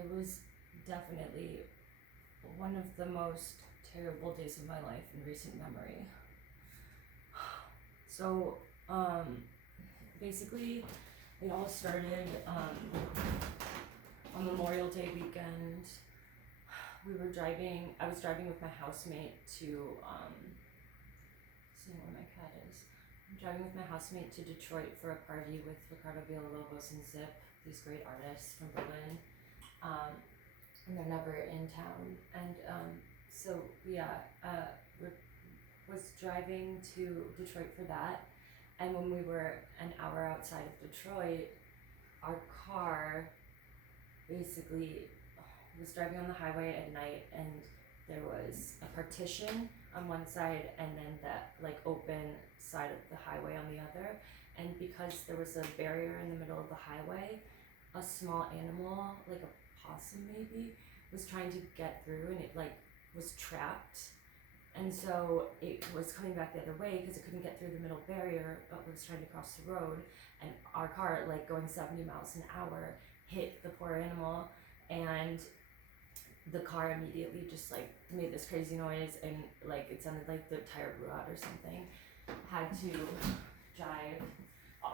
Today was definitely one of the most terrible days of my life in recent memory. So, basically, it all started on Memorial Day weekend. I was driving with my housemate to, seeing where my cat is. I'm driving with my housemate to Detroit for a party with Ricardo Villalobos and Zip, these great artists from Berlin. And they're never in town. And so was driving to Detroit for that. And when we were an hour outside of Detroit, our car basically was driving on the highway at night, and there was a partition on one side and then that like open side of the highway on the other. And because there was a barrier in the middle of the highway, a small animal, like a possum maybe, was trying to get through, and it like was trapped. And so it was coming back the other way because it couldn't get through the middle barrier, but was trying to cross the road. And our car, like going 70 miles an hour, hit the poor animal, and the car immediately just like made this crazy noise, and like it sounded like the tire blew out or something. Had to drive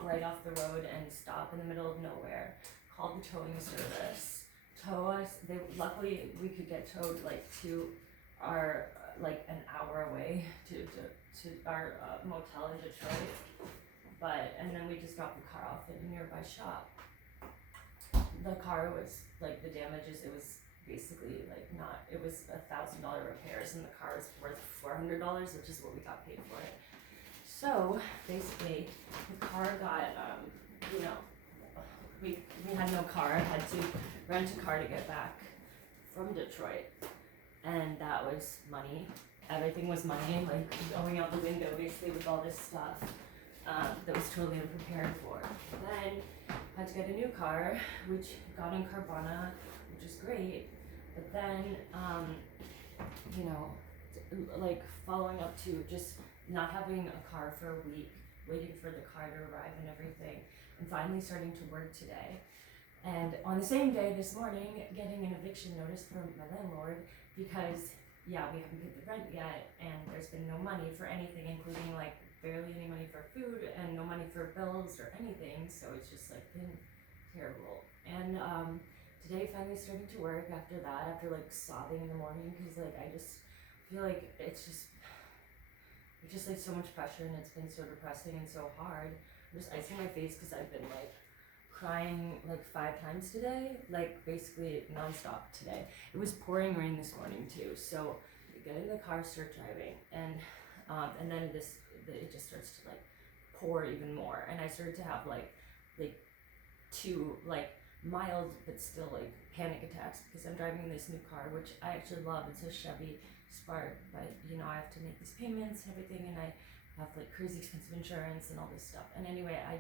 right off the road and stop in the middle of nowhere. Called the towing service. Tow us. Luckily we could get towed like to our like an hour away to our motel in Detroit. And then we just dropped the car off at a nearby shop. The car was like the damages. It was basically like not. It was $1,000 repairs, and the car was worth $400, which is what we got paid for it. So basically, the car got we had no car. Had to rent a car to get back from Detroit, and that was money. Everything was money, like going out the window basically with all this stuff that was totally unprepared for. Then had to get a new car, which got on Carvana, which is great. But then, like following up to just not having a car for a week, waiting for the car to arrive and everything, and finally starting to work today. And on the same day this morning, getting an eviction notice from my landlord because, we haven't paid the rent yet, and there's been no money for anything, including like barely any money for food and no money for bills or anything. So it's just like been terrible. And today finally starting to work after that, after like sobbing in the morning, because like I just feel like it's just like so much pressure, and it's been so depressing and so hard. I'm just icing my face because I've been like crying like 5 times today, like basically nonstop today. It was pouring rain this morning too, so we get in the car, start driving, and then it just starts to like pour even more, and I started to have like 2 like mild but still like panic attacks because I'm driving this new car, which I actually love. It's a Chevy Spark, but I have to make these payments and everything, and I have like crazy expensive insurance and all this stuff. And anyway, I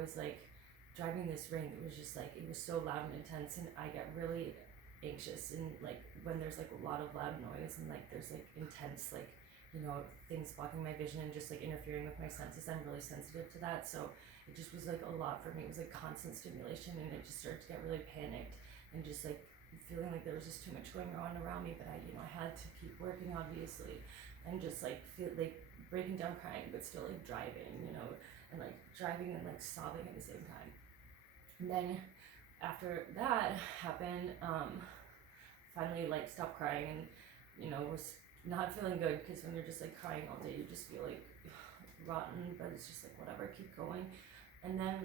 was like driving this rain. It was just like, it was so loud and intense, and I get really anxious, and like when there's like a lot of loud noise and like there's like intense like things blocking my vision and just like interfering with my senses, I'm really sensitive to that. So it just was like a lot for me. It was like constant stimulation, and it just started to get really panicked and just like feeling like there was just too much going on around me. But I had to keep working, obviously, and just like feel like breaking down crying, but still like driving, and like driving and like sobbing at the same time. And then after that happened, finally like stopped crying, and was not feeling good, because when you're just like crying all day, you just feel like rotten, but it's just like whatever, keep going. And then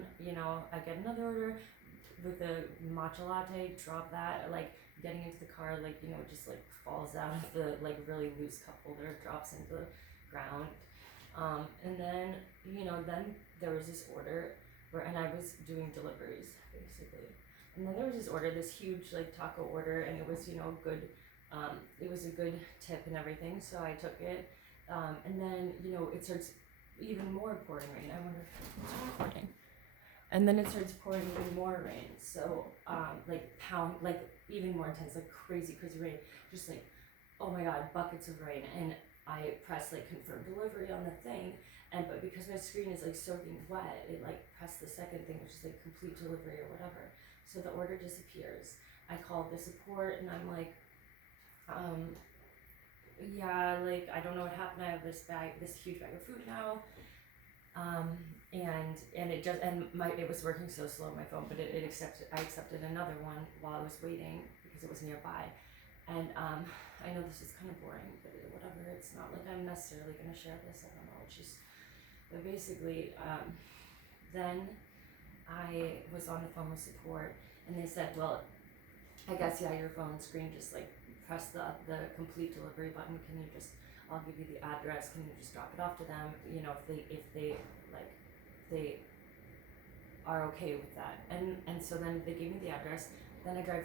I get another order with the matcha latte, drop that, like getting into the car, like it just like falls out of the like really loose cup holder, drops into the ground. And then then there was this order and I was doing deliveries basically, and then there was this order, this huge like taco order, and it was good. It was a good tip and everything, so I took it. And then it starts even more pouring rain. I wonder if it's recording. And then it starts pouring even more rain. So like even more intense, like crazy rain. Just like, oh my god, buckets of rain. And I pressed like confirm delivery on the thing, but because my screen is like soaking wet, it like pressed the second thing, which is like complete delivery or whatever. So the order disappears. I called the support and I'm like, yeah, like I don't know what happened. I have this huge bag of food now. And it just, and it was working so slow on my phone, but I accepted another one while I was waiting because it was nearby. And I know this is kind of boring, but whatever. It's not like I'm necessarily gonna share this. I don't know. It's just, but basically, then I was on the phone with support, and they said, well, I guess yeah, your phone screen just like press the complete delivery button. Can you just, I'll give you the address. Can you just drop it off to them? You know, if they like they are okay with that. And so then they gave me the address. Then I drive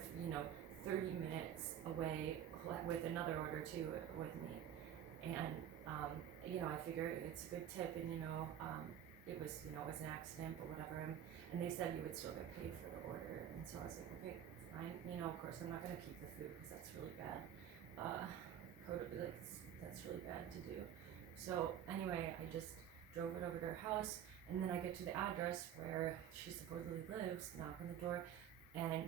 30 minutes away with another order too with me, and I figure it's a good tip, and it was it was an accident, but whatever. And they said you would still get paid for the order, and so I was like, okay, fine. Of course I'm not gonna keep the food because that's really bad. That's really bad to do. So anyway, I just drove it over to her house, and then I get to the address where she supposedly lives, knock on the door, and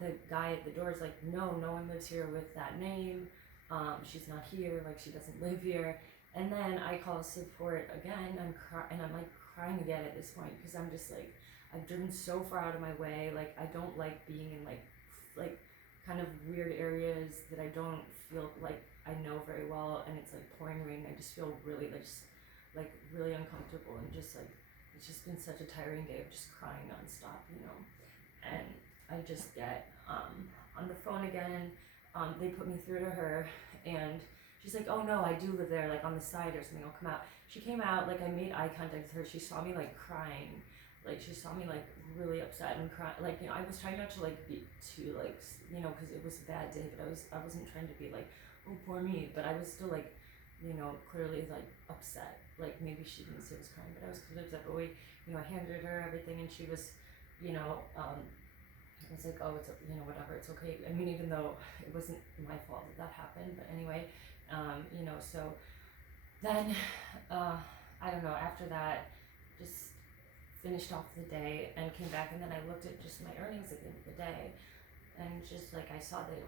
the guy at the door is like, no one lives here with that name. She's not here, like she doesn't live here. And then I call support again, and I'm like crying again at this point because I'm just like, I've driven so far out of my way. Like I don't like being in like kind of weird areas that I don't feel like I know very well, and it's like pouring rain. I just feel really like really uncomfortable, and just like it's just been such a tiring day of just crying nonstop, and I just get on the phone again. They put me through to her, and she's like, oh no, I do live there, like on the side or something, I'll come out. She came out, like I made eye contact with her. She saw me like crying, like she saw me like really upset and crying. Like I was trying not to like be too like because it was a bad day, but I wasn't trying to be like, oh poor me, but I was still like clearly like upset. Like maybe she didn't say I was crying, but I was clearly upset. But I handed her everything, and she was I was like, oh, it's whatever, it's okay. I mean, even though it wasn't my fault that happened, but anyway, so then I don't know. After that, just finished off the day and came back, and then I looked at just my earnings at the end of the day, and just like I saw that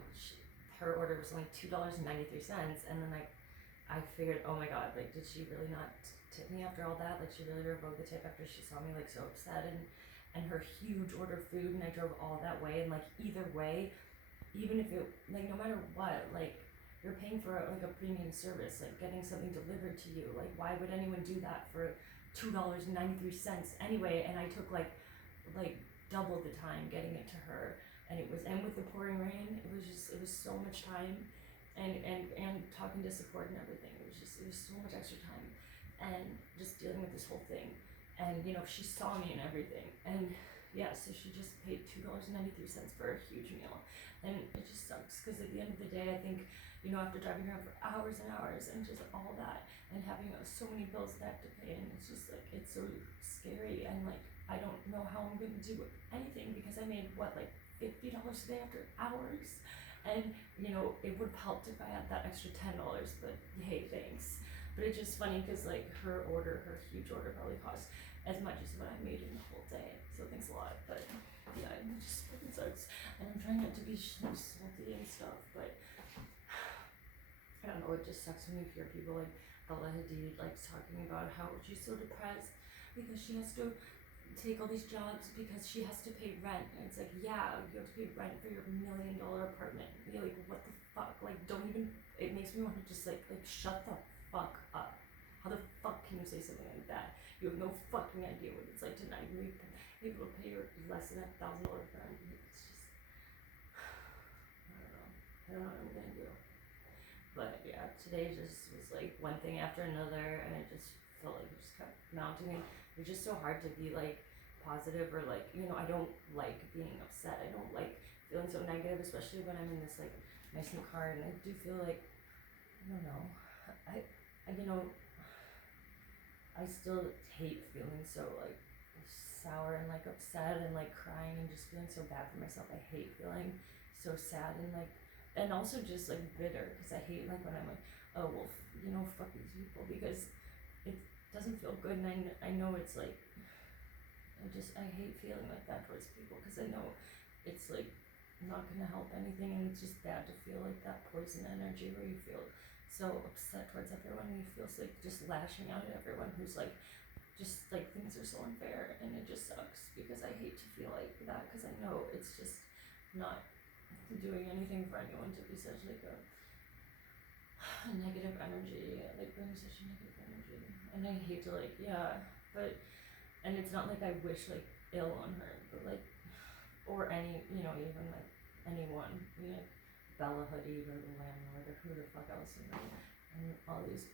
her order was only $2.93, and then I figured, oh my god, like did she really not tip me after all that? Like she really revoked the tip after she saw me like so upset and her huge order of food, and I drove all that way, and like either way, even if it like no matter what, like you're paying for like a premium service, like getting something delivered to you. Like why would anyone do that for $2.93 anyway? And I took like double the time getting it to her, and with the pouring rain, it was so much time, and talking to support and everything. It was so much extra time, and just dealing with this whole thing. And she saw me and everything, and yeah, so she just paid $2.93 for a huge meal, and it just sucks because at the end of the day, I think after driving around for hours and hours and just all that, and having so many bills that I have to pay, and it's just like it's so scary, and like I don't know how I'm gonna do anything because I made like $50 a day after hours, and it would have helped if I had that extra $10, but hey, thanks. But it's just funny because like her huge order probably cost as much as what I made in the whole day. So thanks a lot. But yeah, it just fucking sucks. And I'm trying not to be salty and stuff, but I don't know, it just sucks when you hear people like Bella Hadid like talking about how she's so depressed because she has to take all these jobs because she has to pay rent. And it's like, yeah, you have to pay rent for your $1 million apartment. You're like, what the fuck? Like, don't even, it makes me want to just like shut the fuck up. How the fuck can you say something like that? You have no fucking idea what it's like to not even be able to pay less than $1,000 rent. It's just, I don't know what I'm gonna do. But yeah, today just was like one thing after another, and it just felt like it just kept mounting. And it was just so hard to be like positive or like, I don't like being upset. I don't like feeling so negative, especially when I'm in this like nice new car, and I do feel like, I don't know, I still hate feeling so like sour and like upset and like crying and just feeling so bad for myself. I hate feeling so sad and like, and also just like bitter because I hate like when I'm like, oh well, fuck these people, because it doesn't feel good, and I know it's like, I hate feeling like that towards people because I know it's like not gonna help anything, and it's just bad to feel like that poison energy where you feel so upset towards everyone and you feel like just lashing out at everyone who's like just like things are so unfair, and it just sucks because I hate to feel like that because I know it's just not doing anything for anyone to be such like a negative energy, like bring such a negative energy, and I hate to like but and it's not like I wish like ill on her, but like or any even like anyone Bella Hoodie or the landlord or who the fuck else and all these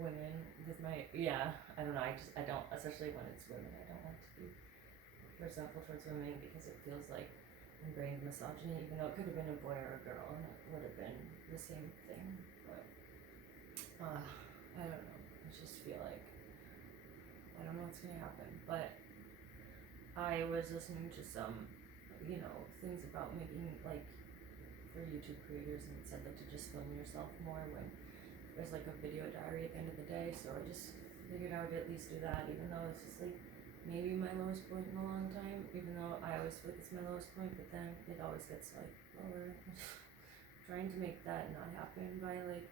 women with my I don't know, I don't, especially when it's women, I don't like to be resentful towards women because it feels like ingrained misogyny, even though it could have been a boy or a girl and it would have been the same thing. But I don't know, I just feel like I don't know what's gonna happen. But I was listening to some things about making like for YouTube creators, and it said like to just film yourself more when there's like a video diary at the end of the day. So I just figured I would at least do that, even though it's just like maybe my lowest point in a long time, even though I always feel like it's my lowest point, but then it always gets like lower. Trying to make that not happen by like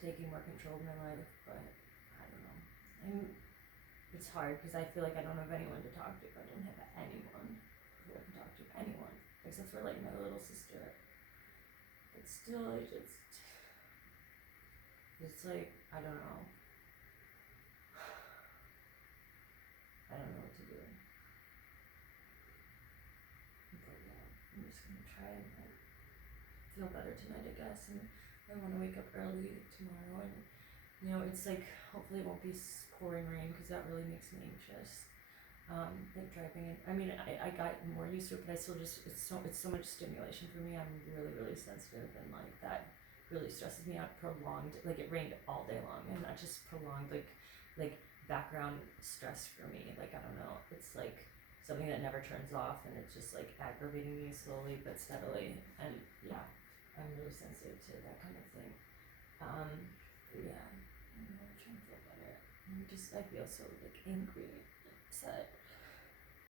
taking more control of my life, but I don't know. It's hard because I feel like I don't have anyone to talk to. I don't have anyone who I can talk to, anyone except for like my little sister. But still, it's like I don't know. I don't know what to do. But yeah, I'm just gonna try and like, feel better tonight, I guess. And I want to wake up early tomorrow, and it's like hopefully it won't be pouring rain because that really makes me anxious. Like driving in. I mean, I got more used to it, but I still just it's so much stimulation for me. I'm really really sensitive, and like that really stresses me out. Prolonged, like it rained all day long, and that just prolonged like background stress for me. Like I don't know, it's like something that never turns off, and it's just like aggravating me slowly but steadily. And yeah, I'm really sensitive to that kind of thing. Yeah, I'm trying to feel better. I feel so like angry, upset.